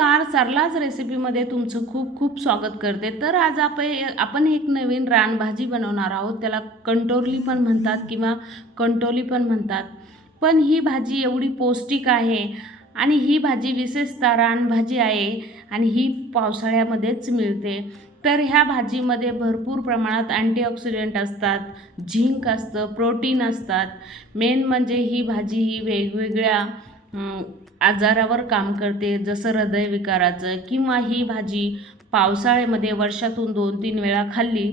नमस्कार सरलाच रेसिपीमध्ये तुमचं खूप खूप स्वागत करते. तर आज आपण आपण एक नवीन रानभाजी बनवणार आहोत. त्याला कंटोरली पण म्हणतात किंवा कंटोली पण म्हणतात. पण ही भाजी एवढी पौष्टिक आहे आणि ही भाजी विशेषतः रानभाजी आहे आणि ही पावसाळ्यामध्येच मिळते. तर ह्या भाजीमध्ये भरपूर प्रमाणात अँटीऑक्सिडेंट असतात झिंक असतं प्रोटीन असतात. मेन म्हणजे ही भाजी ही वेगवेगळ्या आजारावर काम करते जसं हृदयविकाराचं किंवा ही भाजी पावसाळ्यामध्ये वर्षातून दोन तीन वेळा खाल्ली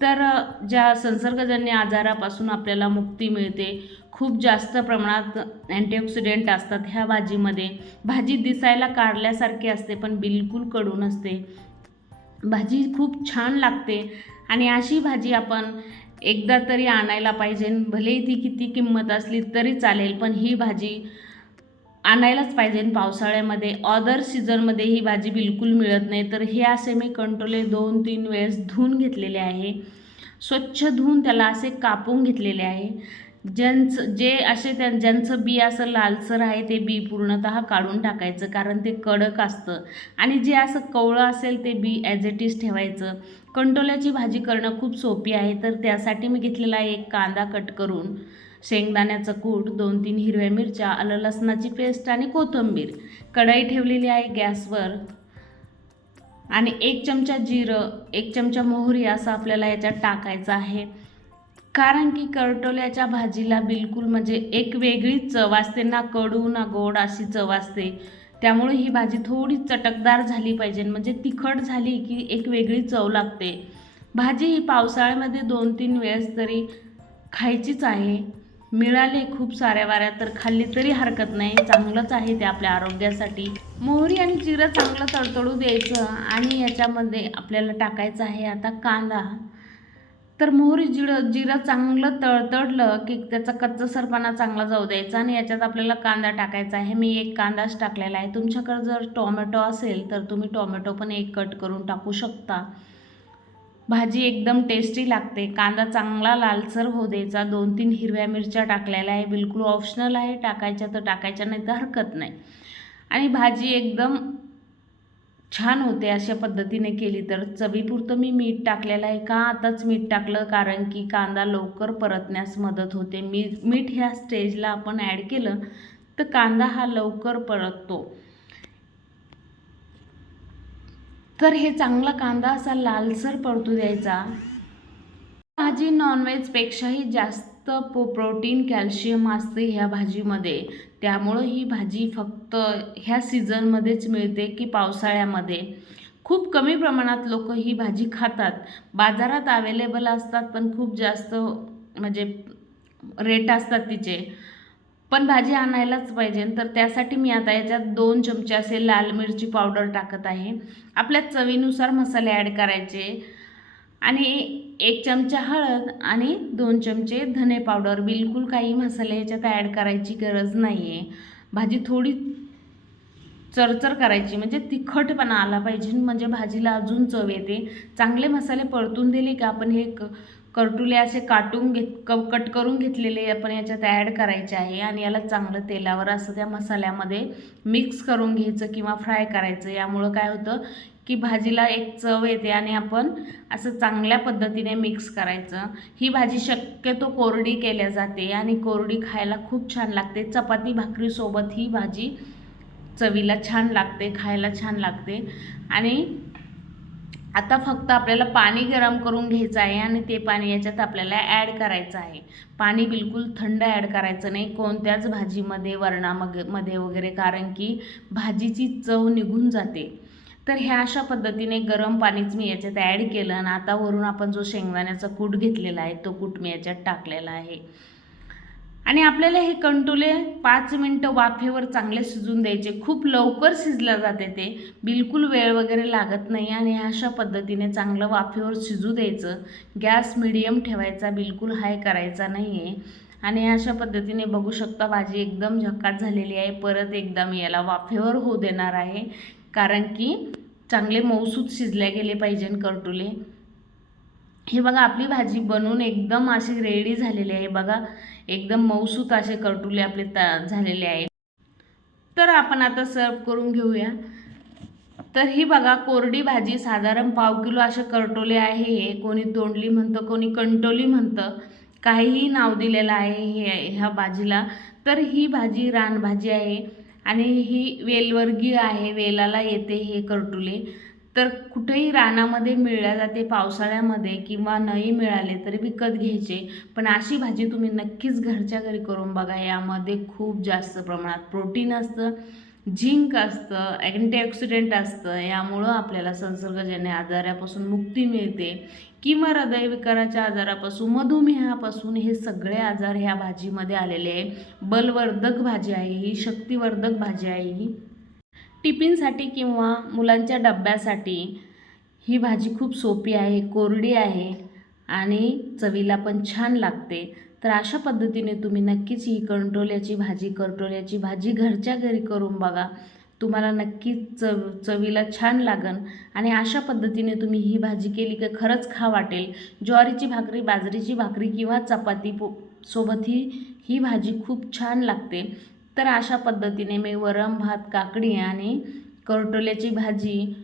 तर ज्या संसर्गजन्य आजारापासून आपल्याला मुक्ती मिळते. खूप जास्त प्रमाणात अँटीऑक्सिडेंट असतात ह्या भाजीमध्ये. भाजी दिसायला कारल्यासारखी असते पण बिलकुल कडू नसते. भाजी खूप छान लागते आणि अशी भाजी आपण एकदा तरी आणायला पाहिजे. भले ती किती किंमत असली तरी चालेल पण ही भाजी आणायलाच पाहिजे. पावसाळ्यामध्ये अदर सीझनमध्ये ही भाजी बिलकुल मिळत नाही. तर हे असे मी कंट्रोले दोन तीन वेळेस धुवून घेतलेले आहे. स्वच्छ धुवून त्याला असे कापून घेतलेले आहे. ज्यांचं जे असे त्या ज्यांचं बी असं लालसर आहे ते बी पूर्णतः काढून टाकायचं. कारण ते कडक असतं. आणि जे असं कवळं असेल ते बी ॲज इट इज ठेवायचं. कंटोल्याची भाजी करणं खूप सोपी आहे. तर त्यासाठी मी घेतलेला आहे एक कांदा कट करून शेंगदाण्याचं कूट दोन तीन हिरव्या मिरच्या आलं लसणाची पेस्ट आणि कोथिंबीर. कढई ठेवलेली आहे गॅसवर. आणि एक चमचा जिरं एक चमचा मोहरी असं आपल्याला याच्यात टाकायचं आहे. कारण की करटोल्याच्या भाजीला बिलकुल म्हणजे एक वेगळीच चव असते ना कडू ना गोड अशी चव असते. त्यामुळे ही भाजी थोडी चटकदार झाली पाहिजे म्हणजे तिखट झाली की एक वेगळी चव लागते. भाजी ही पावसाळ्यामध्ये दोन तीन वेळेस तरी खायचीच आहे. मिळाले खूप साऱ्या वाऱ्या तर खाल्ली तरी हरकत नाही. चांगलंच आहे ते आपल्या आरोग्यासाठी. मोहरी आणि जिरं चांगलं तडतडू द्यायचं आणि याच्यामध्ये आपल्याला टाकायचं आहे आता कांदा. तर मोहरी जिरं जिरं चांगलं तळतडलं की त्याचा कच्चासरपणा चांगला जाऊ द्यायचा आणि याच्यात आपल्याला कांदा टाकायचा आहे. मी एक कांदाच टाकलेला आहे. तुमच्याकडे जर टॉमॅटो असेल तर तुम्ही टॉमॅटो पण एक कट करून टाकू शकता. भाजी एकदम टेस्टी लागते. कांदा चांगला लालसर होऊ द्यायचा. दोन तीन हिरव्या मिरच्या टाकलेल्या आहे. बिलकुल ऑप्शनल आहे. टाकायच्या तर टाकायच्या नाही तर हरकत नाही. आणि भाजी एकदम छान होते अशा पद्धतीने केली तर. चवीपुरतं मी मीठ टाकलेलं आहे का? आताच मीठ टाकलं कारण की कांदा लवकर परतण्यास मदत होते. मी मीठ ह्या स्टेजला आपण ॲड केलं तर कांदा हा लवकर परततो. तर हे चांगला कांदा असा लालसर परतू द्यायचा. भाजी नॉनव्हेजपेक्षाही जास्त पो प्रोटीन कॅल्शियम असते ह्या भाजीमध्ये. त्यामुळं ही भाजी फक्त ह्या सीझनमध्येच मिळते की पावसाळ्यामध्ये. खूप कमी प्रमाणात लोक ही भाजी खातात. बाजारात अवेलेबल असतात पण खूप जास्त म्हणजे रेट असतात तिचे. पण भाजी आणायलाच पाहिजे तर त्यासाठी मी आता याच्यात दोन चमचे असे लाल मिरची पावडर टाकत आहे. आपल्या चवीनुसार मसाले ॲड करायचे. आणि एक चमचा हळद आणि दोन चमचे धने पावडर. बिलकुल काही मसाले याच्यात ॲड करायची गरज नाही आहे भाजी थोडी चरचर करायची म्हणजे तिखटपणा आला पाहिजे. म्हणजे भाजीला अजून चव येते. चांगले मसाले परतून दिले का आपण हे क करटुले असे काटून घेत क कट करून घेतलेले आपण याच्यात ॲड करायचे आहे आणि याला चांगलं तेलावर असं त्या मसाल्यामध्ये मिक्स करून घ्यायचं किंवा फ्राय करायचं. यामुळं काय होतं की भाजीला एक चव येते आणि आपण असं चांगल्या पद्धतीने मिक्स करायचं. ही भाजी शक्यतो कोरडी केल्या जाते आणि कोरडी खायला खूप छान लागते. चपाती भाकरीसोबत ही भाजी चवीला छान लागते खायला छान लागते. आणि आता फक्त आपल्याला पाणी गरम करून घ्यायचं आहे आणि ते पाणी याच्यात आपल्याला ॲड करायचं आहे. पाणी बिलकुल थंड ॲड करायचं नाही कोणत्याच भाजीमध्ये वरणामगमध्ये वगैरे कारण की भाजीची चव निघून जाते. तर ह्या अशा पद्धतीने गरम पाणीच मी याच्यात ॲड केलं आणि आता वरून आपण जो शेंगदाण्याचा कूट घेतलेला आहे तो कूट मी याच्यात टाकलेला आहे. आणि आपल्याला हे कंटुले पाच मिनटं वाफेवर चांगले शिजून द्यायचे. खूप लवकर शिजलं जाते ते. बिलकुल वेळ वगैरे लागत नाही आणि अशा पद्धतीने चांगलं वाफेवर शिजू द्यायचं. गॅस मिडियम ठेवायचा बिलकुल हाय करायचा नाही आहे आणि अशा पद्धतीने बघू शकता भाजी एकदम झकात झालेली आहे. परत एकदा मी याला वाफेवर होऊ देणार आहे. कारण की चांगले मौसूत शिजल्या गेले पाहिजे कंटुले. हे बघा आपली भाजी बनवून एकदम अशी रेडी झालेली आहे. बघा एकदम मऊसूत असे करटुले आपले ता झालेले आहेत. तर आपण आता सर्व करून घेऊया. तर ही बघा कोरडी भाजी साधारण पाव किलो असे करटोले आहे हे. कोणी तोंडली म्हणतं कोणी कंटोली म्हणतं. काहीही नाव दिलेलं आहे हे ह्या भाजीला. तर ही भाजी रानभाजी आहे. आणि ही वेलवर्गीय आहे. वेलाला येते हे करटुले तर कुठेही रानामध्ये मिळल्या जाते पावसाळ्यामध्ये किंवा नाही मिळाले तरी विकत घ्यायचे. पण अशी भाजी तुम्ही नक्कीच घरच्या घरी करून बघा. यामध्ये खूप जास्त प्रमाणात प्रोटीन असतं झिंक असतं अँटीऑक्सिडेंट असतं. यामुळं आपल्याला संसर्गजन्य आजारापासून मुक्ती मिळते. किंवा हृदयविकाराच्या आजारापासून मधुमेहापासून हे सगळे आजार ह्या भाजीमध्ये आलेले आहे. बलवर्धक भाजी आहे ही शक्तिवर्धक भाजी आहे ही. टिफिनसाठी किंवा मुलांच्या डब्यासाठी ही भाजी खूप सोपी आहे कोरडी आहे आणि चवीला पण छान लागते. तर अशा पद्धतीने तुम्ही नक्कीच ही कंट्रोल्याची भाजी कंट्रोल्याची भाजी घरच्या घरी करून बघा. तुम्हाला नक्कीच चव चवीला छान लागन आणि अशा पद्धतीने तुम्ही ही भाजी केली की खरंच खा वाटेल. ज्वारीची भाकरी बाजरीची भाकरी किंवा चपाती पो सोबत ही ही भाजी खूप छान लागते. तर अशा पद्धतीने मी वरण भात काकडी आणि करटोल्याची भाजी